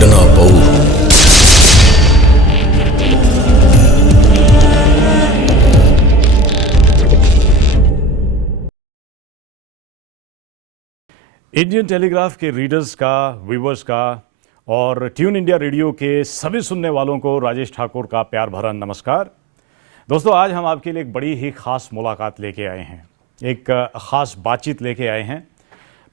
ਕੱਢਣਾ ਪਊ। Indian telegraph के रीडर्स का, व्यूवर्स का और ट्यून इंडिया रेडियो के सभी सुनने वालों को राजेश ठाकुर का प्यार भरा नमस्कार। दोस्तों, आज हम आपके लिए एक बड़ी ही ख़ास मुलाकात लेके आए हैं, एक ख़ास बातचीत लेके आए हैं।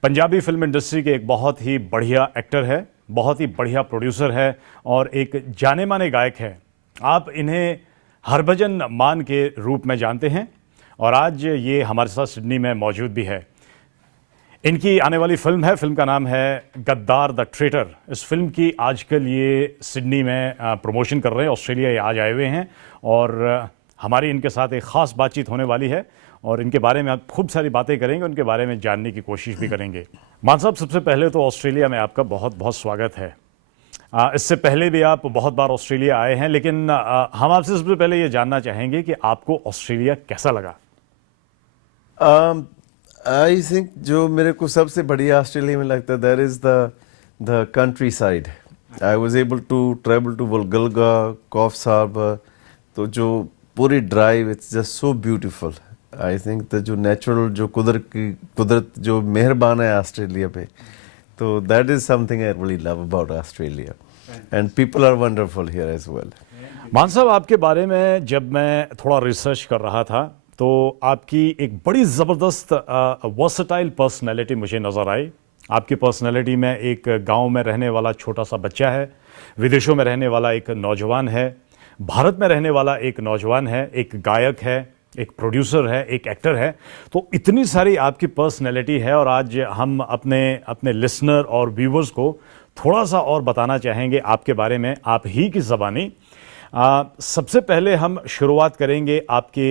पंजाबी फिल्म इंडस्ट्री के एक बहुत ही बढ़िया एक्टर है, बहुत ही बढ़िया प्रोड्यूसर है और एक जाने माने गायक है। आप इन्हें हरभजन मान के रूप में जानते हैं और आज ये हमारे साथ सिडनी में मौजूद भी है। इनकी आने वाली फिल्म है, फिल्म का नाम है गद्दार द ट्रेटर। इस फिल्म की आजकल ये सिडनी में प्रमोशन कर रहे हैं, ऑस्ट्रेलिया ये आज आए हुए हैं और हमारी इनके साथ एक ख़ास बातचीत होने वाली है और इनके बारे में आप खूब सारी बातें करेंगे, उनके बारे में जानने की कोशिश भी करेंगे। मान साहब, सबसे पहले तो ऑस्ट्रेलिया में आपका बहुत बहुत स्वागत है। इससे पहले भी आप बहुत बार ऑस्ट्रेलिया आए हैं, लेकिन हम आपसे सबसे पहले ये जानना चाहेंगे कि आपको ऑस्ट्रेलिया कैसा लगा? आई थिंक जो मेरे को सबसे बढ़िया ऑस्ट्रेलिया में लगता है that is the countryside. I was able to travel to Woolgoolga, Coffs Harbour, तो जो पूरी drive it's just so beautiful. I think जो नेचुरल, जो कुदरत जो मेहरबान है ऑस्ट्रेलिया पे, तो that is something I really love about Australia and people are wonderful here as well. Mann साहब, आपके बारे में जब मैं थोड़ा रिसर्च कर रहा था तो आपकी एक बड़ी ज़बरदस्त वर्सेटाइल पर्सनैलिटी मुझे नज़र आई। आपकी पर्सनैलिटी में एक गांव में रहने वाला छोटा सा बच्चा है, विदेशों में रहने वाला एक नौजवान है, भारत में रहने वाला एक नौजवान है, एक गायक है, एक प्रोड्यूसर है, एक एक्टर है। तो इतनी सारी आपकी पर्सनैलिटी है और आज हम अपने लिसनर और व्यूवर्स को थोड़ा सा और बताना चाहेंगे आपके बारे में, आप ही की ज़बानी। सबसे पहले हम शुरुआत करेंगे आपके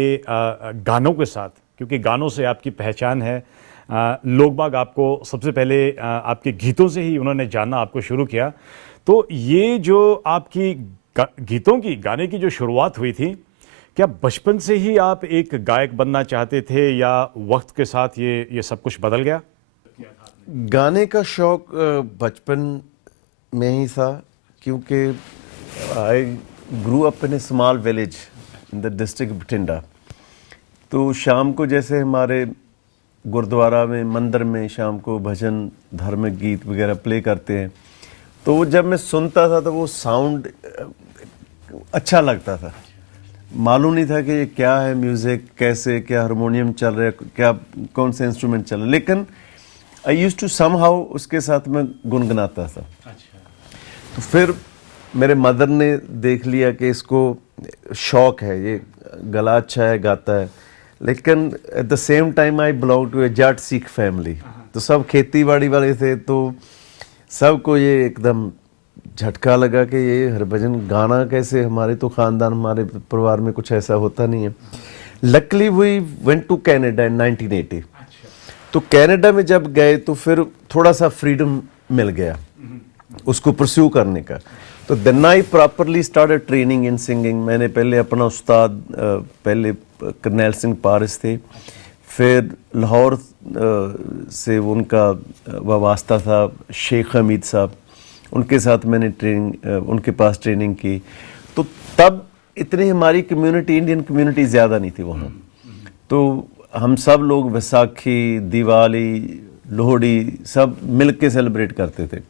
गानों के साथ, क्योंकि गानों से आपकी पहचान है। लोग बाग आपको सबसे पहले आपके गीतों से ही उन्होंने जानना, आपको शुरू किया। तो ये जो आपकी गीतों की, गाने की जो शुरुआत हुई थी, क्या बचपन से ही आप एक गायक बनना चाहते थे या वक्त के साथ ये सब कुछ बदल गया? गाने का शौक बचपन में ही था, क्योंकि I grew up in a small village in the district Bathinda. तो शाम को जैसे हमारे गुरुद्वारा में, मंदिर में शाम को भजन, धार्मिक गीत वगैरह प्ले करते हैं, तो वो जब मैं सुनता था तो वो साउंड अच्छा लगता था। मालूम नहीं था कि ये क्या है म्यूज़िक, कैसे, क्या हारमोनियम चल रहा है, क्या कौन से इंस्ट्रूमेंट चल रहे हैं, लेकिन आई यूज्ड टू समहाउ उसके साथ मैं गुनगुनाता था। तो फिर मेरे मदर ने देख लिया कि इसको शौक है, ये गला अच्छा है, गाता है, लेकिन at the same time I belong to a Jat Sikh family. तो सब खेती बाड़ी वाले थे, तो सबको ये एकदम झटका लगा कि ये हरभजन गाना कैसे, हमारे तो ख़ानदान, हमारे परिवार में कुछ ऐसा होता नहीं है। Luckily we went to Canada in 1980। तो कनाडा में जब गए तो फिर थोड़ा सा फ्रीडम मिल गया उसको परस्यू करने का। तो then I properly started training in singing. मैंने पहले अपना उस्ताद, पहले करनैल सिंह पारिस थे, फिर लाहौर से उनका वास्ता था शेख हमीद साहब, उनके साथ मैंने उनके पास ट्रेनिंग की। तो तब इतनी हमारी कम्युनिटी, इंडियन कम्युनिटी ज़्यादा नहीं थी वहाँ। तो हम सब लोग वैसाखी, दिवाली, लोहड़ी सब मिल के सेलिब्रेट करते थे।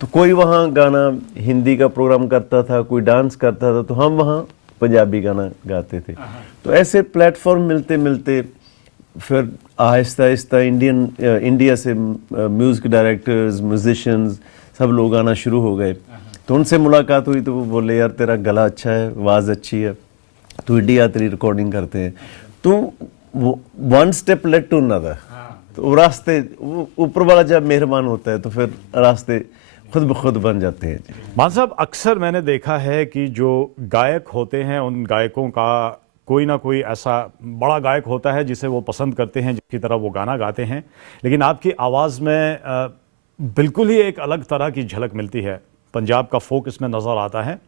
तो कोई वहाँ गाना हिंदी का प्रोग्राम करता था, कोई डांस करता था, तो हम वहाँ पंजाबी गाना गाते थे। तो ऐसे प्लेटफॉर्म मिलते मिलते फिर आहिस्ता आहिस्ता इंडिया से म्यूज़िक डायरेक्टर्स, म्यूजिशियंस सब लोग आना शुरू हो गए। तो उनसे मुलाकात हुई तो वो बोले, यार तेरा गला अच्छा है, आवाज़ अच्छी है, तो इंडिया तेरी रिकॉर्डिंग करते हैं। तो one step led to another. तो रास्ते, ऊपर वाला जब मेहरबान होता है तो फिर रास्ते खुद ब खुद बन जाते हैं। मान साहब, अक्सर मैंने देखा है कि जो गायक होते हैं उन गायकों का कोई ना कोई ऐसा बड़ा गायक होता है जिसे वो पसंद करते हैं, जिसकी तरह वो गाना गाते हैं, लेकिन आपकी आवाज़ में बिल्कुल ही एक अलग तरह की झलक मिलती है, पंजाब का फोक इसमें नज़र आता है।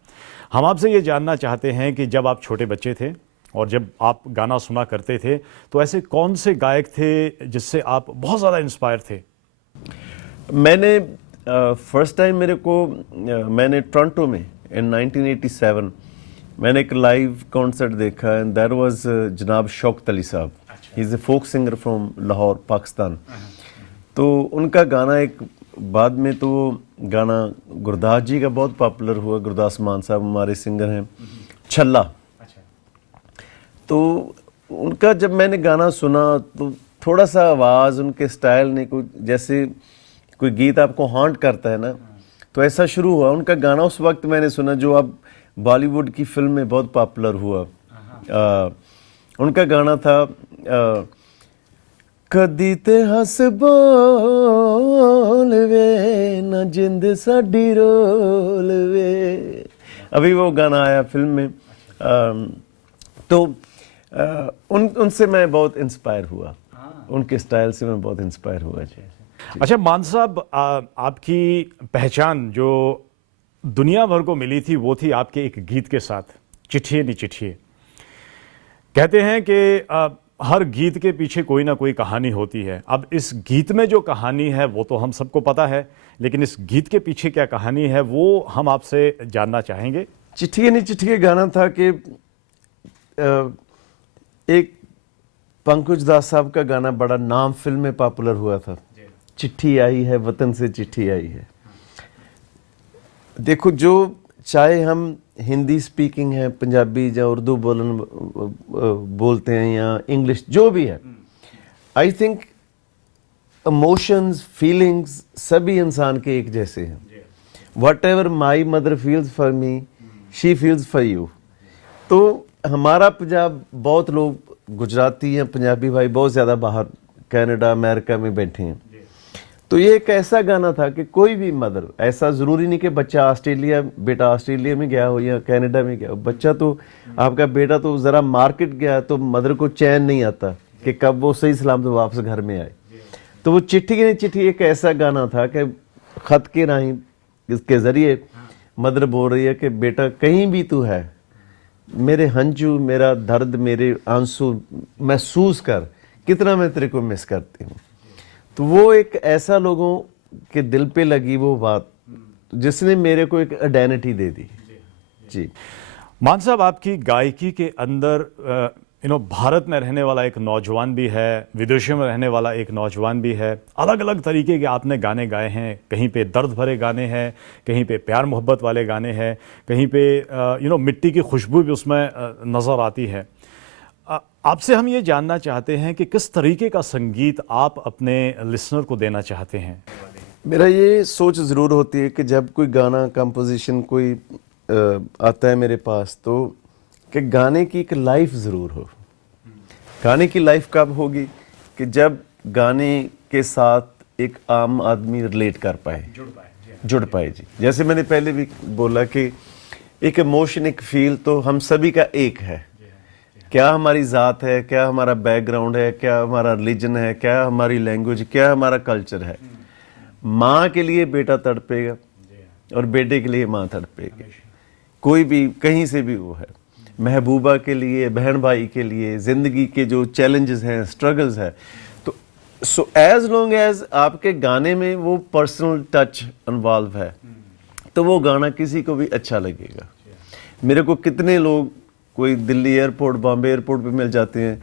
हम आपसे ये जानना चाहते हैं कि जब आप छोटे बच्चे थे और जब आप गाना सुना करते थे, तो ऐसे कौन से गायक थे जिससे आप बहुत ज़्यादा इंस्पायर थे? मैंने फर्स्ट टाइम मेरे को मैंने टोरंटो में इन 1987 मैंने एक लाइव कॉन्सर्ट देखा एंड दैट वाज जनाब शौकत अली साहब. He is a folk singer from Lahore Pakistan. तो उनका गाना एक बाद में तो गाना गुरदास जी का बहुत पॉपुलर हुआ. गुरदास मान साहब हमारे सिंगर हैं. छल्ला. तो उनका जब मैंने गाना सुना तो थोड़ा सा आवाज़ उनके स्टाइल ने कोई जैसे कोई गीत आपको हॉन्ट करता है ना, तो ऐसा शुरू हुआ. उनका गाना उस वक्त मैंने सुना जो अब बॉलीवुड की फिल्म में बहुत पॉपुलर हुआ. उनका गाना था कदी ते हस बोल वे न जिंद साडी रोल वे. अभी वो गाना आया फिल्म में. तो उनसे मैं बहुत इंस्पायर हुआ. उनके स्टाइल से मैं बहुत इंस्पायर हुआ जी. अच्छा मान साहब, आपकी पहचान जो दुनिया भर को मिली थी वो थी आपके एक गीत के साथ, चिट्ठिए नी चिट्ठिए. कहते हैं कि हर गीत के पीछे कोई ना कोई कहानी होती है. अब इस गीत में जो कहानी है वो तो हम सबको पता है, लेकिन इस गीत के पीछे क्या कहानी है वो हम आपसे जानना चाहेंगे. चिट्ठिए नी चिट्ठिए गाना था कि एक पंकज दास साहब का गाना बड़ा नाम फिल्म में पॉपुलर हुआ था. चिट्ठी आई है वतन से चिट्ठी आई है. देखो, जो चाहे हम हिंदी स्पीकिंग है, पंजाबी या उर्दू बोलते हैं या इंग्लिश, जो भी है, आई थिंक इमोशंस फीलिंग्स सभी इंसान के एक जैसे हैं. What ever my mother feels for me she feels for you. तो हमारा पंजाब, बहुत लोग गुजराती हैं, पंजाबी भाई बहुत ज़्यादा बाहर कनाडा अमेरिका में बैठे हैं. तो ये एक ऐसा गाना था कि कोई भी मदर, ऐसा ज़रूरी नहीं कि बेटा ऑस्ट्रेलिया में गया हो या कनाडा में गया हो. बच्चा तो आपका बेटा तो ज़रा मार्केट गया तो मदर को चैन नहीं आता कि कब वो सही सलामत वापस घर में आए. तो वो चिट्ठी एक ऐसा गाना था कि ख़त के राही इसके ज़रिए मदर बोल रही है कि बेटा कहीं भी तू है, मेरे हंजू, मेरा दर्द, मेरे आंसू महसूस कर, कितना मैं तेरे को मिस करती हूँ. तो वो एक ऐसा लोगों के दिल पे लगी वो बात जिसने मेरे को एक आइडेंटिटी दे दी जी. मान साहब, आपकी गायकी के अंदर भारत में रहने वाला एक नौजवान भी है, विदेशों में रहने वाला एक नौजवान भी है. अलग अलग तरीके के आपने गाने गाए हैं. कहीं पे दर्द भरे गाने हैं, कहीं पे प्यार मोहब्बत वाले गाने हैं, कहीं पे मिट्टी की खुशबू भी उसमें नज़र आती है. आपसे हम ये जानना चाहते हैं कि किस तरीके का संगीत आप अपने लिसनर को देना चाहते हैं. मेरा ये सोच ज़रूर होती है कि जब कोई गाना कंपोजिशन कोई आता है मेरे पास, तो कि गाने की एक लाइफ ज़रूर हो. गाने की लाइफ कब होगी कि जब गाने के साथ एक आम आदमी रिलेट कर पाए, जुड़ पाए जी. जैसे मैंने पहले भी बोला कि एक इमोशन, एक फील तो हम सभी का एक है. क्या हमारी ज़ात है, क्या हमारा बैकग्राउंड है, क्या हमारा रिलीजन है, क्या हमारी लैंग्वेज, क्या हमारा कल्चर है. माँ के लिए बेटा तड़पेगा और बेटे के लिए माँ तड़पेगी. कोई भी कहीं से भी वो है. महबूबा के लिए, बहन भाई के लिए, ज़िंदगी के जो चैलेंजेस हैं, स्ट्रगल्स है. तो सो एज लॉन्ग एज आपके गाने में वो पर्सनल टच इन्वॉल्व है, तो वो गाना किसी को भी अच्छा लगेगा. मेरे को कितने लोग कोई दिल्ली एयरपोर्ट, बॉम्बे एयरपोर्ट पे मिल जाते हैं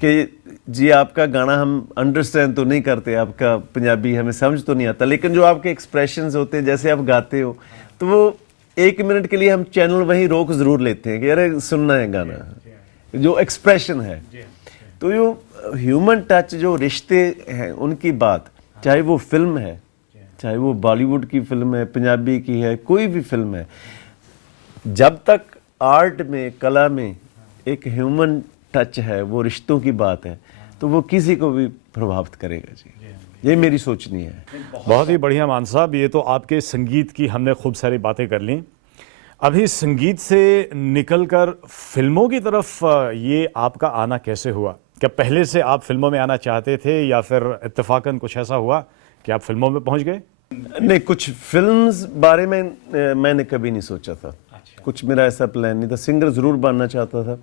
कि जी आपका गाना हम अंडरस्टैंड तो नहीं करते, आपका पंजाबी हमें समझ तो नहीं आता, लेकिन जो आपके एक्सप्रेशंस होते हैं, जैसे आप गाते हो, तो वो 1 मिनट के लिए हम चैनल वहीं रोक ज़रूर लेते हैं कि अरे सुनना है गाना, जो एक्सप्रेशन है. तो जो ह्यूमन टच, जो रिश्ते हैं उनकी बात, चाहे वो फिल्म है, चाहे वो बॉलीवुड की फिल्म है, पंजाबी की है, कोई भी फिल्म है, जब तक आर्ट में, कला में एक ह्यूमन टच है, वो रिश्तों की बात है, तो वो किसी को भी प्रभावित करेगा जी. ये मेरी सोचनी है. बहुत ही बढ़िया मान साहब, ये तो आपके संगीत की हमने खूब सारी बातें कर ली. अभी संगीत से निकलकर फिल्मों की तरफ ये आपका आना कैसे हुआ? क्या पहले से आप फिल्मों में आना चाहते थे या फिर इत्तेफाकन कुछ ऐसा हुआ कि आप फिल्मों में पहुंच गए? नहीं, कुछ फिल्म्स बारे में मैंने कभी नहीं सोचा था. कुछ मेरा ऐसा प्लान नहीं था. सिंगर ज़रूर बनना चाहता था,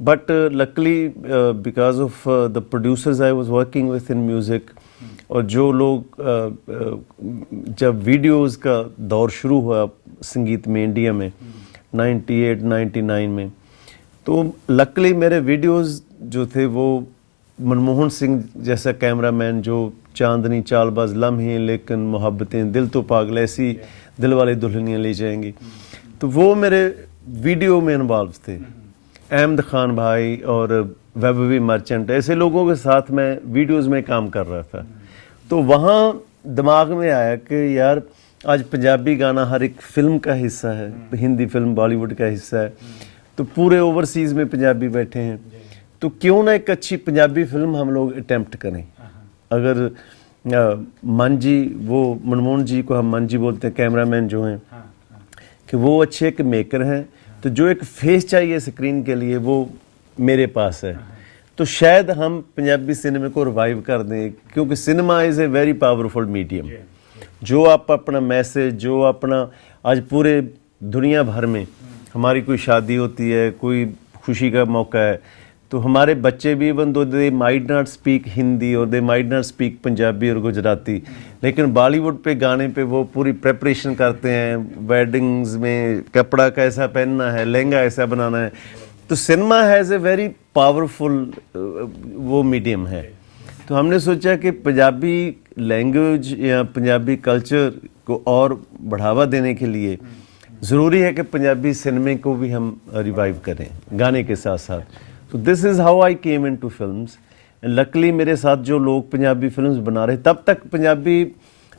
but luckily because of the producers I was working with in music, और जो लोग जब वीडियोस का दौर शुरू हुआ संगीत में इंडिया में 98 99 में, तो लकली मेरे वीडियोस जो थे वो मनमोहन सिंह जैसा कैमरामैन जो चांदनी चालबाज लम्हे लेकिन मोहब्बतें दिल तो पागल ऐसी दिल वाली दुल्हनियाँ ले जाएंगी, तो वो मेरे वीडियो में इन्वॉल्व थे। अहमद खान भाई और वैभवी मर्चेंट ऐसे लोगों के साथ मैं वीडियोस में काम कर रहा था। तो वहाँ दिमाग में आया कि यार आज पंजाबी गाना हर एक फिल्म का हिस्सा है, हिंदी फिल्म बॉलीवुड का हिस्सा है, तो पूरे ओवरसीज़ में पंजाबी बैठे हैं, तो क्यों ना एक अच्छी पंजाबी फिल्म हम लोग अटेम्प्ट करें। अगर मान जी, वो मनमोहन जी को हम मान जी बोलते हैं, कैमरामैन जो हैं, कि वो अच्छे एक मेकर हैं, तो जो एक फेस चाहिए स्क्रीन के लिए वो मेरे पास है, तो शायद हम पंजाबी सिनेमा को रिवाइव कर दें, क्योंकि cinema is a very powerful medium. जो आप अपना मैसेज, जो अपना आज पूरे दुनिया भर में हमारी कोई शादी होती है, कोई खुशी का मौका है, तो हमारे बच्चे भी even though they might not speak Hindi और they might not speak Punjabi और गुजराती, लेकिन बॉलीवुड पे गाने पे वो पूरी प्रेपरेशन करते हैं, वेडिंग्स में कपड़ा कैसा पहनना है, लहंगा ऐसा बनाना है। तो cinema has a very powerful वो मीडियम है। तो हमने सोचा कि पंजाबी लैंग्वेज या पंजाबी कल्चर को और बढ़ावा देने के लिए ज़रूरी है कि पंजाबी सिनेमे को भी हम रिवाइव करें गाने के साथ साथ। तो this is how I came in to films. Luckily मेरे साथ जो लोग पंजाबी फिल्म्स बना रहे, तब तक पंजाबी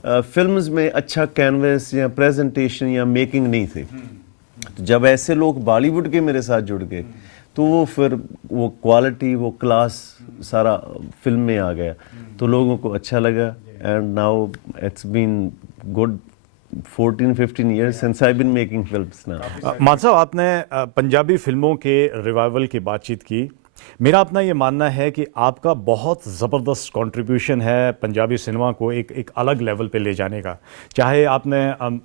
फिल्म्स में अच्छा कैनवस या प्रेजेंटेशन या मेकिंग नहीं थे। तो जब ऐसे लोग बॉलीवुड के मेरे साथ जुड़ गए, तो वो फिर वो क्वालिटी, वो क्लास सारा फिल्म में आ गया, तो लोगों को अच्छा लगा। And now it's been good 14-15 years since I've been making films now. मान साहब, आपने पंजाबी फिल्मों के रिवाइवल की बातचीत की। मेरा अपना ये मानना है कि आपका बहुत ज़बरदस्त कंट्रीब्यूशन है पंजाबी सिनेमा को एक अलग लेवल पे ले जाने का। चाहे आपने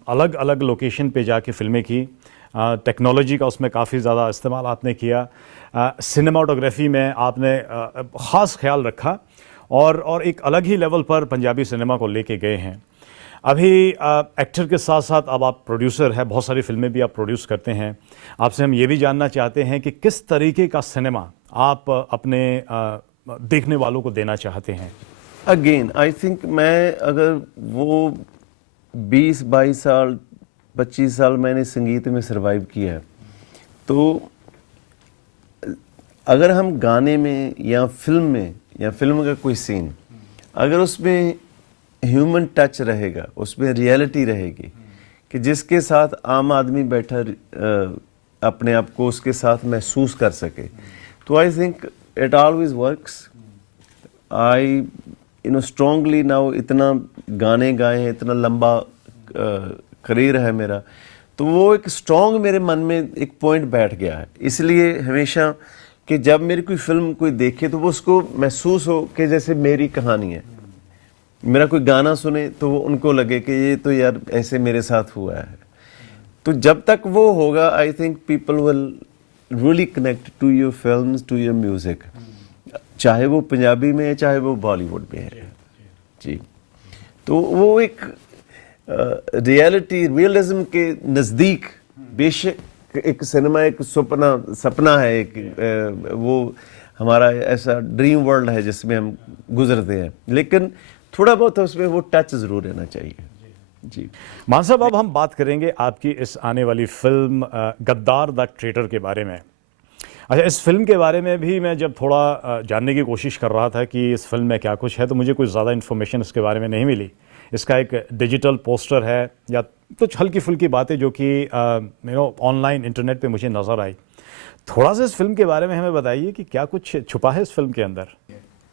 अलग अलग लोकेशन पे जाके फिल्में की, टेक्नोलॉजी का उसमें काफ़ी ज़्यादा इस्तेमाल आपने किया, सिनेमाटोग्राफी में आपने ख़ास ख्याल रखा और एक अलग ही लेवल पर पंजाबी सिनेमा को लेके गए हैं। अभी एक्टर के साथ साथ अब आप प्रोड्यूसर हैं, बहुत सारी फिल्में भी आप प्रोड्यूस करते हैं। आपसे हम ये भी जानना चाहते हैं कि किस तरीके का सिनेमा आप अपने देखने वालों को देना चाहते हैं। अगेन आई थिंक मैं अगर वो 20-22 साल 25 साल मैंने संगीत में सर्वाइव किया है, तो अगर हम गाने में या फिल्म का कोई सीन, अगर उसमें ह्यूमन टच रहेगा, उसमें रियलिटी रहेगी कि जिसके साथ आम आदमी बैठा अपने आप को उसके साथ महसूस कर सके, तो I think it always works. I strongly now इतना गाने गाए हैं, इतना लंबा करियर है मेरा, तो वो एक स्ट्रॉन्ग मेरे मन में एक पॉइंट बैठ गया है। इसलिए हमेशा कि जब मेरी कोई फिल्म कोई देखे तो वो उसको महसूस हो कि जैसे मेरी कहानी है। मेरा कोई गाना सुने तो वो उनको लगे कि ये तो यार ऐसे मेरे साथ हुआ है। तो जब तक वो होगा, I think people will really connect to your films, to your music, चाहे वो पंजाबी में है चाहे वो बॉलीवुड में है जी। तो वो एक रियलिज्म के नज़दीक, बेशक एक सिनेमा एक सपना है, एक वो हमारा ऐसा ड्रीम वर्ल्ड है जिसमें हम गुजरते हैं, लेकिन थोड़ा बहुत उसमें वो टच ज़रूर रहना चाहिए जी। मान साहब, अब हम बात करेंगे आपकी इस आने वाली फिल्म गद्दार द ट्रेटर के बारे में। अच्छा, इस फिल्म के बारे में भी मैं जब थोड़ा जानने की कोशिश कर रहा था कि इस फिल्म में क्या कुछ है, तो मुझे कुछ ज़्यादा इन्फॉर्मेशन इसके बारे में नहीं मिली। इसका एक डिजिटल पोस्टर है या कुछ हल्की फुल्की बातें जो कि ऑनलाइन इंटरनेट पे मुझे नज़र आई। थोड़ा सा इस फिल्म के बारे में हमें बताइए कि क्या कुछ छुपा है इस फिल्म के अंदर।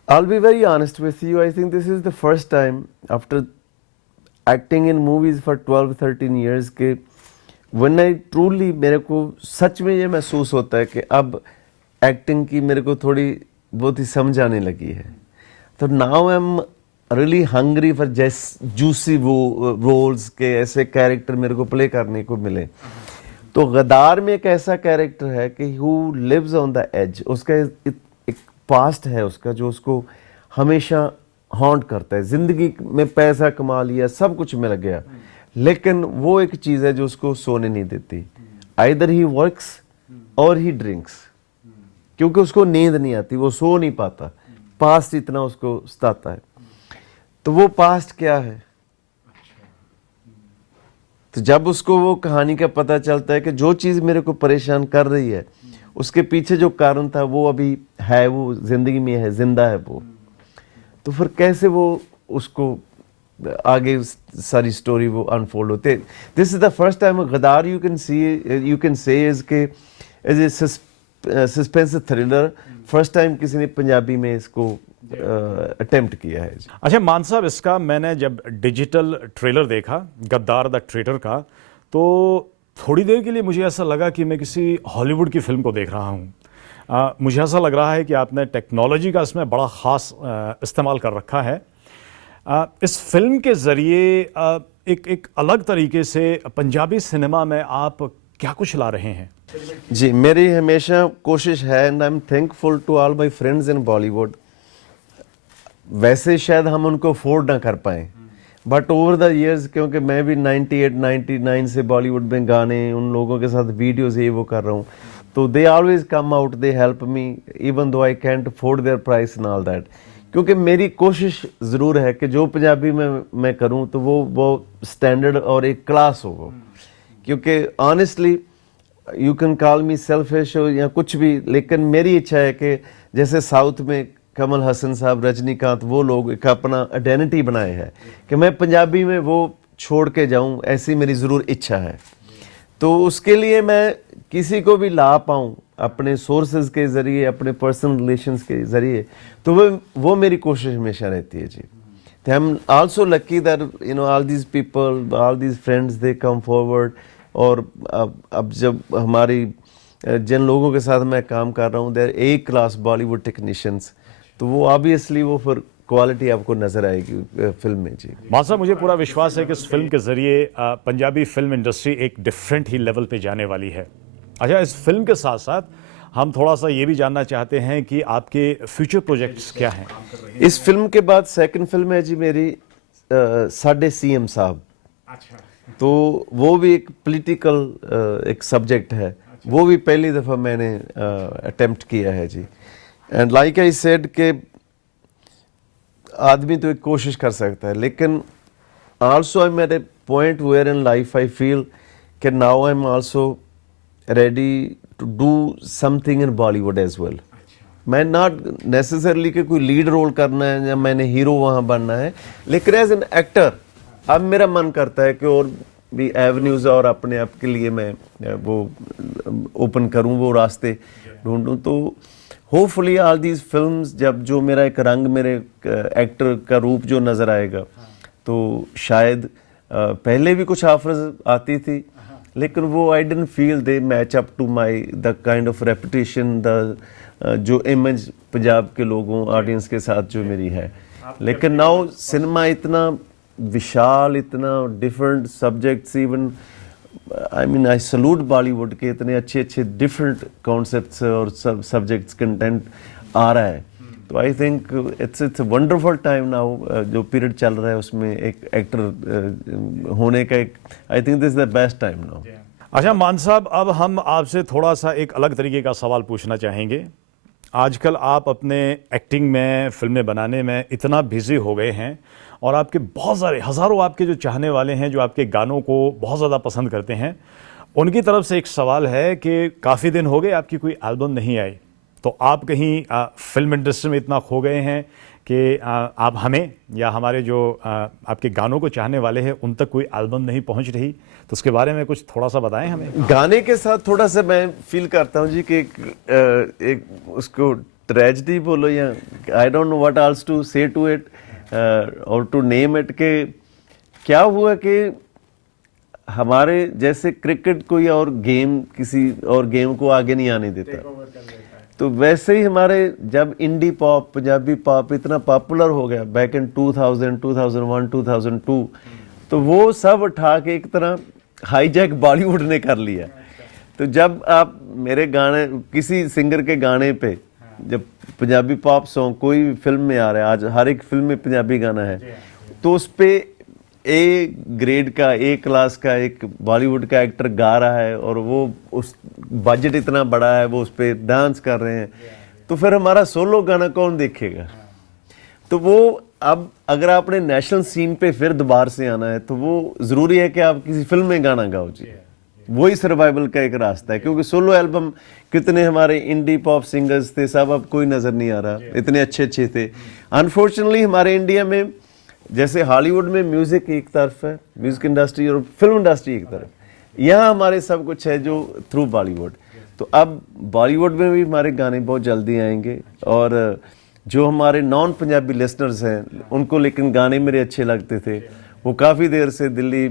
I'll be very honest with you. I think this is the first time after acting in movies for 12-13 years के when I truly, मेरे को सच में ये महसूस होता है कि अब एक्टिंग की मेरे को थोड़ी बहुत ही समझ आने लगी है। तो now I'm really hungry for juicy roles के ऐसे कैरेक्टर मेरे को प्ले करने को मिले। तो गद्दार में एक ऐसा कैरेक्टर है कि who lives on the edge, उसका एक पास्ट है उसका जो उसको हमेशा हॉन्ट करता है। ज़िंदगी में पैसा कमा लिया, सब कुछ मिल गया, लेकिन वो एक चीज़ है जो उसको सोने नहीं देती। आइदर ही वर्क्स और ही ड्रिंक्स, क्योंकि उसको नींद नहीं आती, वो सो नहीं पाता, पास्ट इतना उसको सताता है। तो वो पास्ट क्या है? तो जब उसको वो कहानी का पता चलता है कि जो चीज़ मेरे को परेशान कर रही है, उसके पीछे जो कारण था वो अभी है, वो जिंदगी में है, जिंदा है वो, तो फिर कैसे वो उसको आगे सारी स्टोरी वो अनफोल्ड होते। This is the first time Gaddar you can say is के as a suspense thriller first time किसी ने पंजाबी में इसको अटेम्प्ट किया है। अच्छा मान साहब, इसका मैंने जब डिजिटल ट्रेलर देखा गद्दार द ट्रेटर का, तो थोड़ी देर के लिए मुझे ऐसा लगा कि मैं किसी हॉलीवुड की फिल्म को देख रहा हूँ। मुझे ऐसा लग रहा है कि आपने टेक्नोलॉजी का इसमें बड़ा ख़ास इस्तेमाल कर रखा है। इस फिल्म के ज़रिए एक अलग तरीके से पंजाबी सिनेमा में आप क्या कुछ ला रहे हैं? जी, मेरी हमेशा कोशिश है, and I am thankful to all my friends in Bollywood. वैसे शायद हम उनको अफोर्ड ना कर पाएँ, बट ओवर द ईयर्स, क्योंकि मैं भी 98-99 से बॉलीवुड में गाने, उन लोगों के साथ वीडियोस ये वो कर रहा हूँ, तो they always come out, they help me even though I can't afford there price and all that. क्योंकि मेरी कोशिश ज़रूर है कि जो पंजाबी में मैं करूँ तो वो स्टैंडर्ड और एक क्लास हो वो। क्योंकि honestly you can call me selfish या कुछ भी, लेकिन मेरी इच्छा है कि जैसे साउथ में कमल हसन साहब, रजनीकांत, वो लोग एक अपना आइडेंटिटी बनाए हैं कि मैं पंजाबी में वो छोड़ के जाऊं, ऐसी मेरी ज़रूर इच्छा है। तो उसके लिए मैं किसी को भी ला पाऊं अपने सोर्सेज के ज़रिए, अपने पर्सनल रिलेशंस के ज़रिए, तो वो मेरी कोशिश हमेशा रहती है जी। तो आई am also lucky that you know all these people, all these friends, they come forward. और अब जब हमारी जिन लोगों के साथ मैं काम कर रहा हूँ, there a class Bollywood technicians, तो वो ऑब्वियसली वो फिर क्वालिटी आपको नजर आएगी फिल्म में जी। मान साहब, मुझे पूरा विश्वास है कि इस फिल्म के जरिए पंजाबी फिल्म इंडस्ट्री एक डिफरेंट ही लेवल पे जाने वाली है। अच्छा, इस फिल्म के साथ साथ हम थोड़ा सा ये भी जानना चाहते हैं कि आपके फ्यूचर प्रोजेक्ट्स क्या हैं? इस फिल्म के बाद सेकंड फिल्म है जी मेरी साडे सीएम साहब। अच्छा। तो वो भी एक पॉलिटिकल एक सब्जेक्ट है, वो भी पहली दफ़ा मैंने अटेम्प्ट किया है जी। एंड लाइक आई सेड के आदमी तो एक कोशिश कर सकता है, लेकिन also I am at a point where in life I feel कि now I am also ready to do something in Bollywood as well. मैं नॉट नेसेसरली कि कोई लीड रोल करना है या मैंने हीरो वहाँ बनना है, लेकिन एज एन एक्टर अब मेरा मन करता है कि और भी एवेन्यूज़ और अपने आप के लिए मैं वो ओपन करूँ, वो रास्ते ढूंढूँ। तो होपफुली ऑल दीज फिल्म्स, जब जो मेरा एक रंग, मेरे एक्टर का रूप जो नज़र आएगा, तो शायद पहले भी कुछ ऑफर्स आती थी, लेकिन वो I didn't feel they match up to my the kind of reputation, the जो इमेज पंजाब के लोगों, ऑडियंस के साथ जो मेरी है। लेकिन नाउ सिनेमा इतना विशाल, इतना different subjects, even I mean I salute Bollywood के इतने अच्छे अच्छे डिफरेंट कॉन्सेप्ट्स और सब्जेक्ट्स कंटेंट आ रहा है। तो I think it's wonderful time now, जो पीरियड चल रहा है उसमें एक एक्टर होने का, एक I think this is the best time now. अच्छा मान साहब, अब हम आपसे थोड़ा सा एक अलग तरीके का सवाल पूछना चाहेंगे। आजकल आप अपने एक्टिंग में, फिल्में बनाने में इतना बिजी हो गए हैं, और आपके बहुत सारे हज़ारों आपके जो चाहने वाले हैं, जो आपके गानों को बहुत ज़्यादा पसंद करते हैं, उनकी तरफ से एक सवाल है कि काफ़ी दिन हो गए आपकी कोई एल्बम नहीं आई, तो आप कहीं फिल्म इंडस्ट्री में इतना खो गए हैं कि आप हमें या हमारे जो आपके गानों को चाहने वाले हैं उन तक कोई एल्बम नहीं पहुंच रही, तो उसके बारे में कुछ थोड़ा सा बताएं हमें। गाने के साथ थोड़ा सा मैं फील करता हूँ जी कि एक उसको ट्रेजेडी बोलो या I don't know what else to say to it और टू नेम इट, के क्या हुआ कि हमारे जैसे क्रिकेट कोई और गेम किसी और गेम को आगे नहीं आने देता, तो वैसे ही हमारे जब इंडी पॉप, पंजाबी पॉप इतना पॉपुलर हो गया बैक इन 2000, 2001, 2002, तो वो सब उठा के एक तरह हाईजैक बॉलीवुड ने कर लिया। तो जब आप मेरे गाने, किसी सिंगर के गाने पे जब पंजाबी पॉप सॉन्ग कोई भी फिल्म में आ रहा है, आज हर एक फिल्म में पंजाबी गाना है, तो उस पे ए ग्रेड का, ए क्लास का एक बॉलीवुड का एक्टर गा रहा है और वो उस बजट इतना बड़ा है, वो उस पे डांस कर रहे हैं, तो फिर हमारा सोलो गाना कौन देखेगा? तो वो अब अगर आपने नेशनल सीन पे फिर दोबारा से आना है तो वो ज़रूरी है कि आप किसी फिल्म में गाना गाओ जी। वही सर्वाइवल का एक रास्ता है, क्योंकि सोलो एल्बम कितने हमारे इंडी पॉप सिंगर्स थे, सब अब कोई नज़र नहीं आ रहा, इतने अच्छे अच्छे थे। अनफॉर्चुनेटली हमारे इंडिया में जैसे हॉलीवुड में म्यूज़िक एक तरफ है, म्यूज़िक इंडस्ट्री और फिल्म इंडस्ट्री एक तरफ, यहाँ हमारे सब कुछ है जो थ्रू बॉलीवुड। तो अब बॉलीवुड में भी हमारे गाने बहुत जल्दी आएंगे, और जो हमारे नॉन पंजाबी लिसनर्स हैं उनको लेकिन गाने मेरे अच्छे लगते थे, वो काफ़ी देर से दिल्ली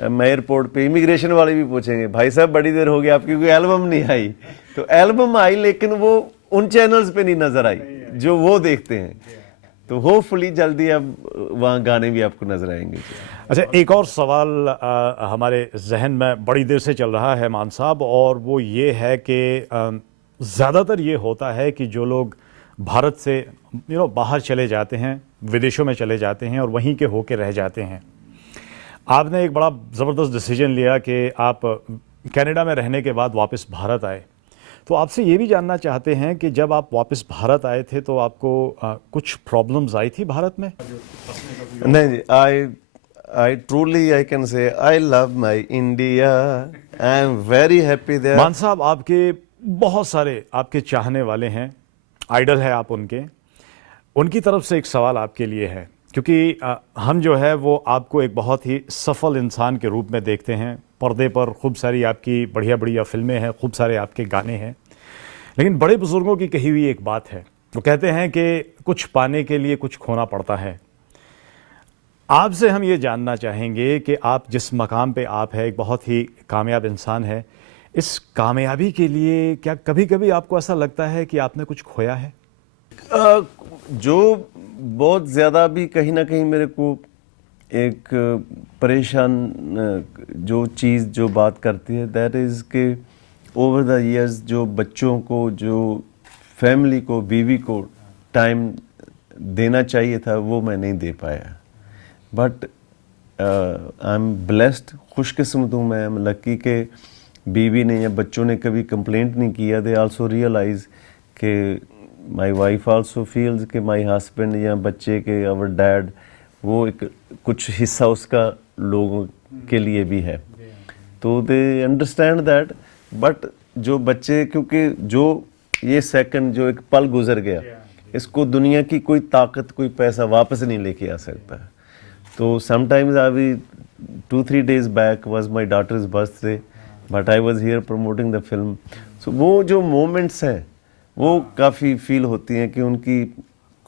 मैं एयरपोर्ट पे इमिग्रेशन वाले भी पूछेंगे, भाई साहब बड़ी देर हो गई आपकी कोई एल्बम नहीं आई। तो एल्बम आई लेकिन वो उन चैनल्स पे नहीं नज़र आई जो वो देखते हैं, तो होपफुली जल्दी अब वहाँ गाने भी आपको नज़र आएंगे। अच्छा, एक और सवाल हमारे जहन में बड़ी देर से चल रहा है मान साहब, और वो ये है कि ज़्यादातर ये होता है कि जो लोग भारत से बाहर चले जाते हैं, विदेशों में चले जाते हैं और वहीं के होके रह जाते हैं। आपने एक बड़ा ज़बरदस्त डिसीजन लिया कि आप कनाडा में रहने के बाद वापस भारत आए। तो आपसे ये भी जानना चाहते हैं कि जब आप वापस भारत आए थे तो आपको कुछ प्रॉब्लम्स आई थी भारत में? नहीं जी, I truly I can say I love my India. I am very happy there. मान साहब, आपके बहुत सारे आपके चाहने वाले हैं, आइडल है आप उनके, उनकी तरफ से एक सवाल आपके लिए है, क्योंकि हम जो है वो आपको एक बहुत ही सफल इंसान के रूप में देखते हैं। पर्दे पर खूब सारी आपकी बढ़िया बढ़िया फिल्में हैं, खूब सारे आपके गाने हैं, लेकिन बड़े बुजुर्गों की कही हुई एक बात है, वो कहते हैं कि कुछ पाने के लिए कुछ खोना पड़ता है। आपसे हम ये जानना चाहेंगे कि आप जिस मकाम पे आप है, एक बहुत ही कामयाब इंसान है, इस कामयाबी के लिए क्या कभी कभी आपको ऐसा लगता है कि आपने कुछ खोया है? जो बहुत ज़्यादा भी कहीं ना कहीं मेरे को एक परेशान जो चीज़ जो बात करती है, दैट इज़ के ओवर द इयर्स जो बच्चों को, जो फैमिली को, बीवी को टाइम देना चाहिए था वो मैं नहीं दे पाया। बट आई एम ब्लेस्ड, खुशकिस्मत हूँ मैं, लकी के बीवी ने या बच्चों ने कभी कंप्लेंट नहीं किया। दे आल्सो रियलाइज कि माई वाइफ आल्सो फील्स कि माई हस्बैंड या बच्चे के आवर डैड, वो एक कुछ हिस्सा उसका लोगों के लिए भी है, तो दे अंडरस्टैंड दैट। बट जो बच्चे, क्योंकि जो ये सेकंड जो एक पल गुजर गया, इसको दुनिया की कोई ताकत, कोई पैसा वापस नहीं लेके आ सकता। तो समटाइम्स अभी 2-3 days back was my daughter's birthday, but I was here promoting the film. So वो जो मोमेंट्स हैं वो काफ़ी फील होती हैं कि उनकी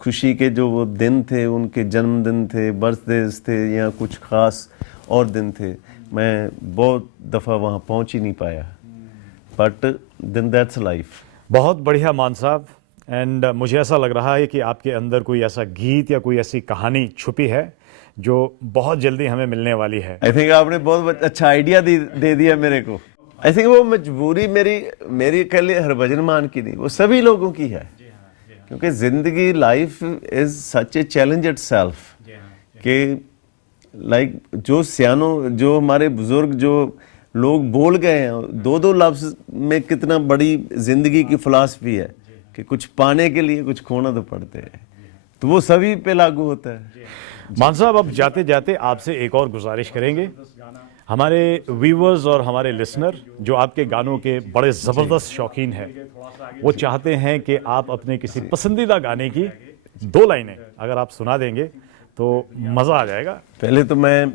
खुशी के जो वो दिन थे, उनके जन्मदिन थे, बर्थडेज थे या कुछ ख़ास और दिन थे, मैं बहुत दफ़ा वहाँ पहुँच ही नहीं पाया। But then that's life. बहुत बढ़िया मान साहब, एंड मुझे ऐसा लग रहा है कि आपके अंदर कोई ऐसा गीत या कोई ऐसी कहानी छुपी है जो बहुत जल्दी हमें मिलने वाली है। आई थिंक आपने बहुत अच्छा आइडिया दे दिया मेरे को। आई थिंक वो मजबूरी मेरी कह लिए हरभजन मान की नहीं, वो सभी लोगों की है, क्योंकि ज़िंदगी, life is such a challenge it self कि लाइक जो सियानों, जो हमारे बुजुर्ग, जो लोग बोल गए हैं, 2-2 लफ्ज़ में कितना बड़ी ज़िंदगी की फ़िलासफ़ी है कि कुछ पाने के लिए कुछ खोना तो पड़ते हैं, तो वो सभी पे लागू होता है। मान साहब, अब जाते जाते आपसे एक और गुजारिश करेंगे। हमारे व्यूवर्स और हमारे लिसनर जो आपके गानों के बड़े ज़बरदस्त शौकीन हैं, वो चाहते हैं कि आप अपने किसी पसंदीदा गाने की 2 लाइनें अगर आप सुना देंगे तो मज़ा आ जाएगा। पहले तो मैं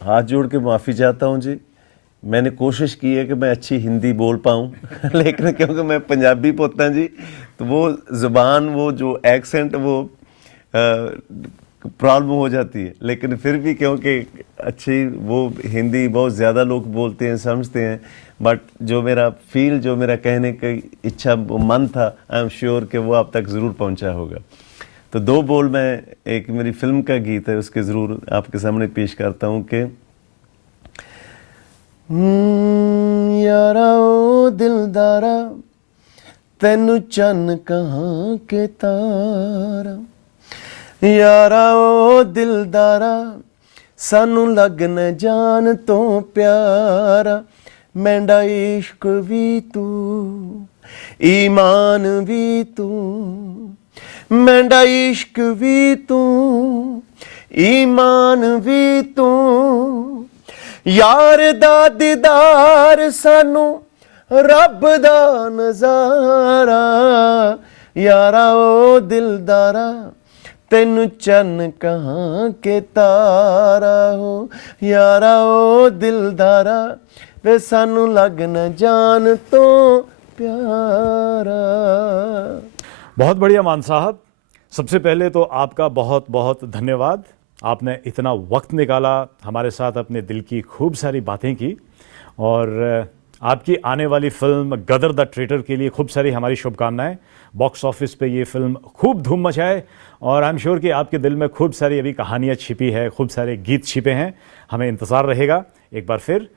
हाथ जोड़ के माफ़ी चाहता हूँ जी, मैंने कोशिश की है कि मैं अच्छी हिंदी बोल पाऊँ लेकिन क्योंकि मैं पंजाबी पोता जी, तो वो ज़ुबान, वो जो एक्सेंट, वो प्रॉब्लम हो जाती है। लेकिन फिर भी क्योंकि अच्छी वो हिंदी बहुत ज़्यादा लोग बोलते हैं, समझते हैं, बट जो मेरा फील, जो मेरा कहने की इच्छा, मन था, आई एम श्योर कि वो आप तक ज़रूर पहुंचा होगा। तो 2 बोल मैं, एक मेरी फिल्म का गीत है, उसके ज़रूर आपके सामने पेश करता हूँ कि यारा ओ दिलदारा ਤੈਨੂੰ ਚੰਨ ਕਹਾਂ ਕੇ ਤਾਰਾ ਯਾਰਾ ਓ ਦਿਲਦਾਰਾ ਸਾਨੂੰ ਲੱਗਣਾ ਜਾਨ ਤੋਂ ਪਿਆਰਾ ਮੈਂਡਾ ਇਸ਼ਕ ਵੀ ਤੂੰ ईमान भी तू मैंडा इश्क भी तू ईमान भी तू यार दा दीदार सानू रब दा नजारा यारा ओ दिलदारा तेनू चन्न कहाँ के तारा हो यारा ओ दिलदारा वे सानू लग न जान तो प्यारा। बहुत बढ़िया मान साहब, सबसे पहले तो आपका बहुत बहुत धन्यवाद। आपने इतना वक्त निकाला, हमारे साथ अपने दिल की खूब सारी बातें की और आपकी आने वाली फिल्म गदर द ट्रेटर के लिए खूब सारी हमारी शुभकामनाएं। बॉक्स ऑफिस पे ये फिल्म खूब धूम मचाए और आई एम श्योर कि आपके दिल में खूब सारी अभी कहानियाँ छिपी है, खूब सारे गीत छिपे हैं। हमें इंतज़ार रहेगा। एक बार फिर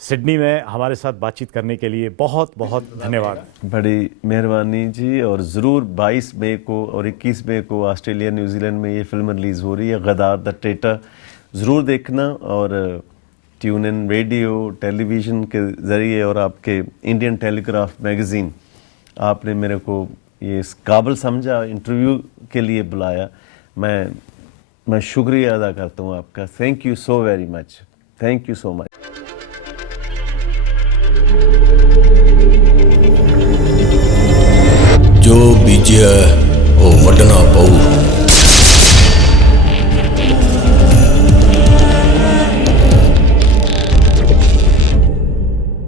सिडनी में हमारे साथ बातचीत करने के लिए बहुत बहुत धन्यवाद। बड़ी मेहरबानी जी। और ज़रूर 22 मई को और 21 मई को ऑस्ट्रेलिया न्यूजीलैंड में ये फिल्म रिलीज़ हो रही है गदर द ट्रेटर, ज़रूर देखना। और ट्यून इन रेडियो टेलीविज़न के ज़रिए और आपके इंडियन टेलीग्राफ मैगज़ीन, आपने मेरे को ये इस काबिल समझा, इंटरव्यू के लिए बुलाया। मैं शुक्रिया अदा करता हूँ आपका। Thank you so very much. Thank you so much.